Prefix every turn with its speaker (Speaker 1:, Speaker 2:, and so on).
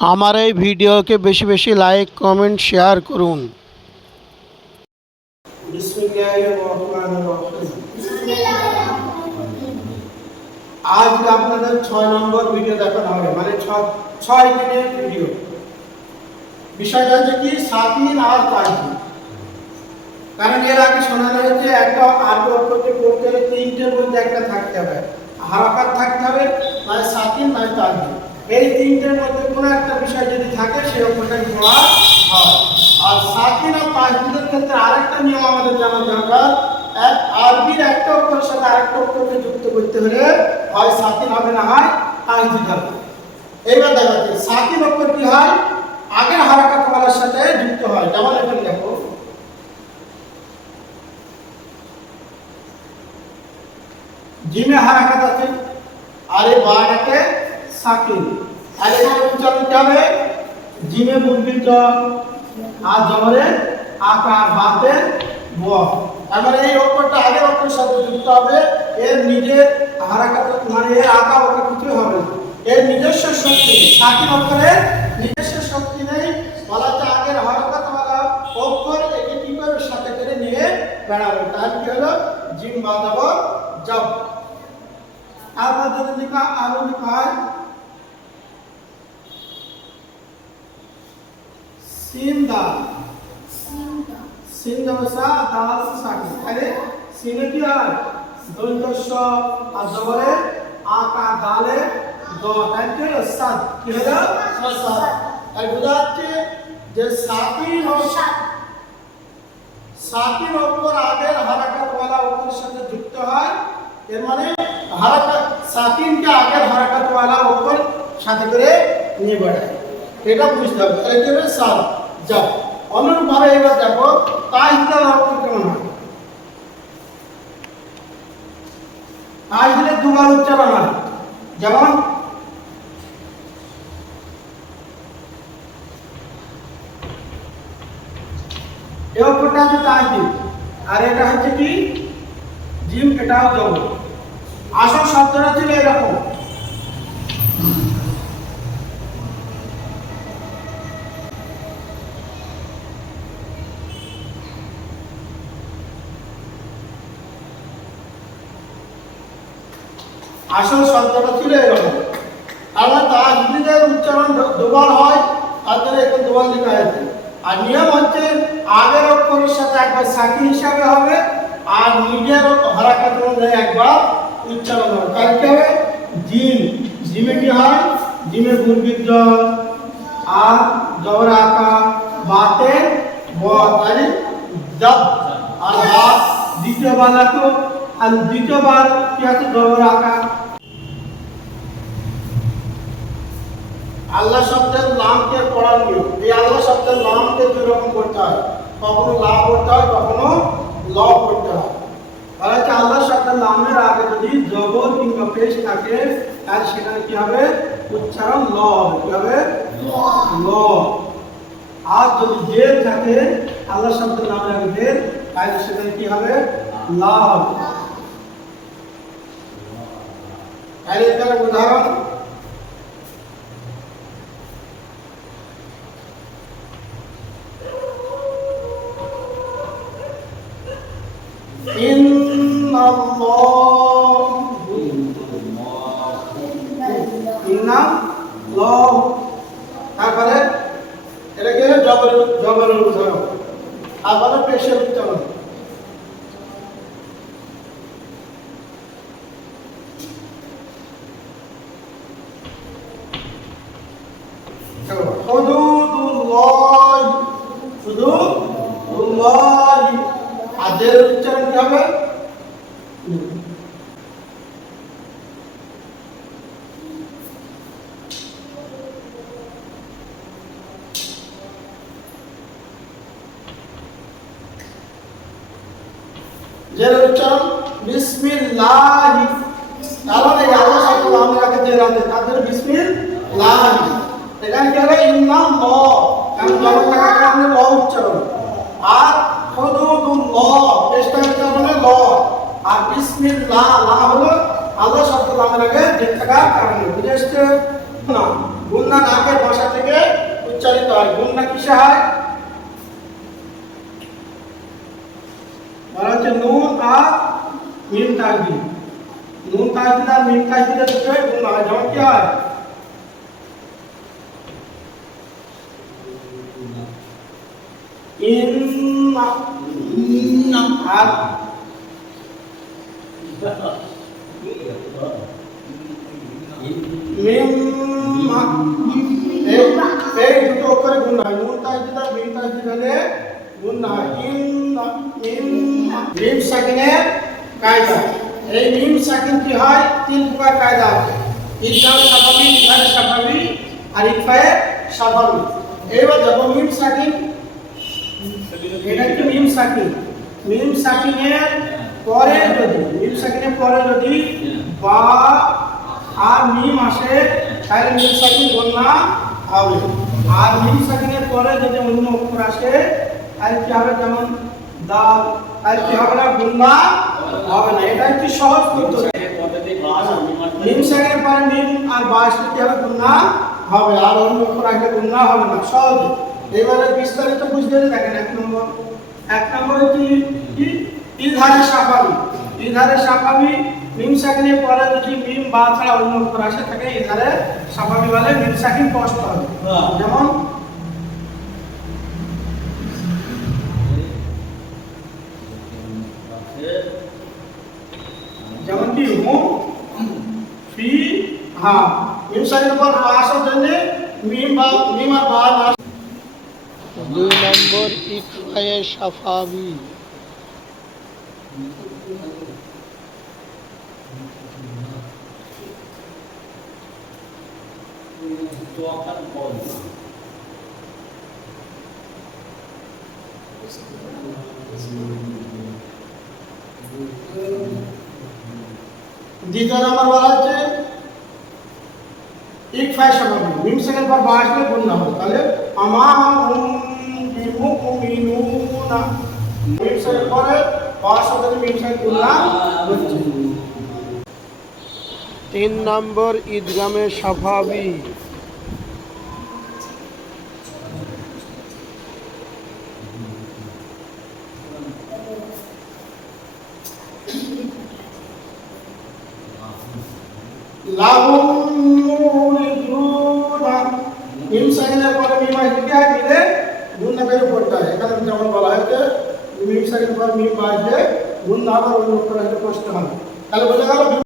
Speaker 1: আমার এই ভিডিওকে বেশি বেশি লাইক, কমেন্ট, শেয়ার করুন।
Speaker 2: আজ আপনাদের ছয় নম্বর ভিডিও দেখানো হবে মানে ছয় দিনের ভিডিও। বিষয়টা হচ্ছে কি সাতিন আর তাহিন কারণ এর আগে শোনানো হয়েছে, একটা আরবি অক্ষরকে পড়তে হলে তিনটের মধ্যে একটা থাকতে হবে। হারাকাত থাকতে হবে, নয় সাতিন নয় তাহিন এই তিনটের মধ্যে কোনো একটা বিষয় যদি থাকে, সেই অক্ষরটাকে পড়া হয়। আর সাতিন আর তাহিনের ক্ষেত্রে আরেকটা নিয়ম আমাদের জানা দরকার। এক আরবির একটা অক্ষরের সাথে আরেকটা অক্ষরকে যুক্ত করতে হলে হয় সাতিন হবে না হয় তাহিন হবে। এবার দেখাচ্ছি সাতিন অক্ষর কি হয়? আগের হারাকা ওয়ালার সাথে যুক্ত হয়। যেমন এখানে দেখো জিমে হারাকাত আছে, আর এই বাটাকে সাকিন আর এখানে উচ্চারণ হবে? জিমে বুলবির জ আর জবরে আকার বাতে ব তার মানে এই অক্ষরটা আগের অক্ষরের সাথে যুক্ত হবে। এর নিজের হারাকাত মানে এর আকার ওকে কিছুই হবে এর নিজস্ব শক্তি সাকিন অক্ষরের নিজস্ব শক্তি নেই। বলা হচ্ছে আগের হারাকাত ওয়ালা অক্ষর একে কি করে সাথে করে নিয়ে বেড়াবে। তার কি হলো? জিম বাজাব জব আবার যদি লিখা আরও লিখা হয়। সিন দাল সিন দবসা দাল সাকি আরে সিনে কি হয়? দন্তস্ব আর জবরে আকা দালে দ তাই কি? হলো সাত। কি হলো? সাত। আর বোঝা যাচ্ছে যে ও সাকিন অক্ষর আগের হারাকাত ওয়ালা অক্ষরের সাথে যুক্ত হয়। এর মানে হারাকাত সাকিনকে আগের হারাকাত ওয়ালা অক্ষর সাথে করে নিয়ে বেড়ায় এটা বুঝতে হবে। তাহলে কি হবে? সাত যাও। অনুরূপভাবে এবার দেখো তাহিদাল অক্ষর কেমন হয়? তাহিদের দুবার উচ্চারণ হয়। যেমন এই অক্ষরটা হচ্ছে তাহিদ আর এটা হচ্ছে কি? জিম, এটাও যাব আসল শব্দটা ছিল এরকম। আসল শব্দটা ছিল এরকম। আমার তাজবিদের উচ্চারণ দুবার হয়, তার জন্য দুবার লেখা হয়েছে। আর নিয়ম হচ্ছে আগের অক্ষরের সাথে একবার সাকি হিসাবে হবে, আর নিজের হরাকাত অনুযায়ী একবার উচ্চারণ হবে। তার কি হবে? জিম জিমে কি হয়? জিমে গুরবিদ জ আর জবর আঁকা, বাতে ব জব। আর দ্বিতীয়বার আর দ্বিতীয়বার কি আছে? জবর আকা। আল্লাহ শব্দের নামকে পড়ার নিয়ম। এই আল্লাহ শব্দের নামকে দুই রকম করতে হয়। কখনো লাভ করতে হয়, কখনো ল করতে হয়। তাহলে হচ্ছে আল্লাহ শব্দের নামের আগে যদি জবর কিংবা পেশ থাকে, তাহলে সেখানে কি হবে? উচ্চারণ ল কি হবে? ল। আর যদি জের থাকে, আল্লাহ শব্দের নামের আগে জের তাহলে সেখানে কি হবে? লা হবে। তাহলে এখানে উদাহরণ ইন্না লহ তারপরে এটা কি হলো জবর জবরের উদাহরণ তারপরে পেশের উচ্চারণ হুদুদুল্লাহ হুদুদুল্লাহ আদের উচ্চারণ কি হবে যে উচ্চারণ বিসমিল্লাহ তাহলে এই আল্লাহ শব্দ আমরা রাতে তাদের বিসমিল্লাহ। এখানে কি হবে ইন্নাম ল কারণ কারণে উচ্চারণ। আর ল আর বিসমিল্লাহ, লা হলো আল্লাহ শব্দ আমাদের আগে থাকার কারণে। বুঝে এসছে না গুন্না থেকে হয়? গুণনা কিসে হয়? বলা হচ্ছে নুন আর মিম তাজদিদ নুন তাজদিদ আর মিম তাজদিদের দুটোই গুণ হয় যেমন কি হয়? ইন্না ইন্না আর মিম্মা এই এই দুটো অক্ষরে গুণ হয়। নুন তাজদিদ মিম গুণ হয় ইন্না মিম সাকিনের কায়দা। এই মিম সাকিন কি হয়? তিন প্রকার কায়দা আছে। ইদগাম স্বাভাবিক ইদগাম স্বাভাবিক, আর ইকফায়ে স্বাভাবিক। এইবার দেখো মিম সাকিন এটা কি মিম সাকিন মিম সাকিনের পরে যদি মিম সাকিনের পরে যদি বা আর মিম আসে, তাহলে মিম সাকিন গণনা হবে আর মিম সাকিনের পরে যদি অন্য অক্ষর আসে কি হবে যেমন দাল কি হবে না গণনা হবে না এটা একটি সহজ পদ্ধতি। মিম সাকিনের পরে মিম আর বা আসলে কি হবে গণনা হবে। আর অন্য আসলে গণনা হবে না সহজ। এবারে বিস্তারিত বুঝতে হলে দেখেন এক নম্বর। এক নম্বর ই- ইধারে সাফাবি। ইধারে সাফাবি মিম সাকিনের পরে যদি মিম বা ছাড়া অন্য অক্ষর আসে থাকে ইধারে সাফাবি বলে। মিম সাকিন কষ্ট হবে। যেমন যেমন হ্যাঁ মিম সাকিনের পর বা আসার জন্য মিম বা মিম আর বা না
Speaker 1: দুই নম্বর ইকফায়ে সাফাবি
Speaker 2: দ্বিতীয় নম্বর বলা হচ্ছে এক ফাই স্বাভাবিক মিম সেকেন্ড পর বা আসলে গুণ হবে তাহলে আমা বিমুমিনুনা মিম সেকেন্ড পরে বা সাথে মিম সেকেন্ড গুণ না
Speaker 1: তিন নম্বর ঈদগামে সাফাবি
Speaker 2: লাহুম মিম সেকেন্ডের পরে মিম আসলে কি হয় মিলে গুণ না করে পড়তে হয় এখানে যেমন বলা হয়েছে মিম সেকেন্ড পর মিম বা আসলে গুণ না আবার অন্য অক্ষর আসলে কষ্ট হবে তাহলে বোঝা গেল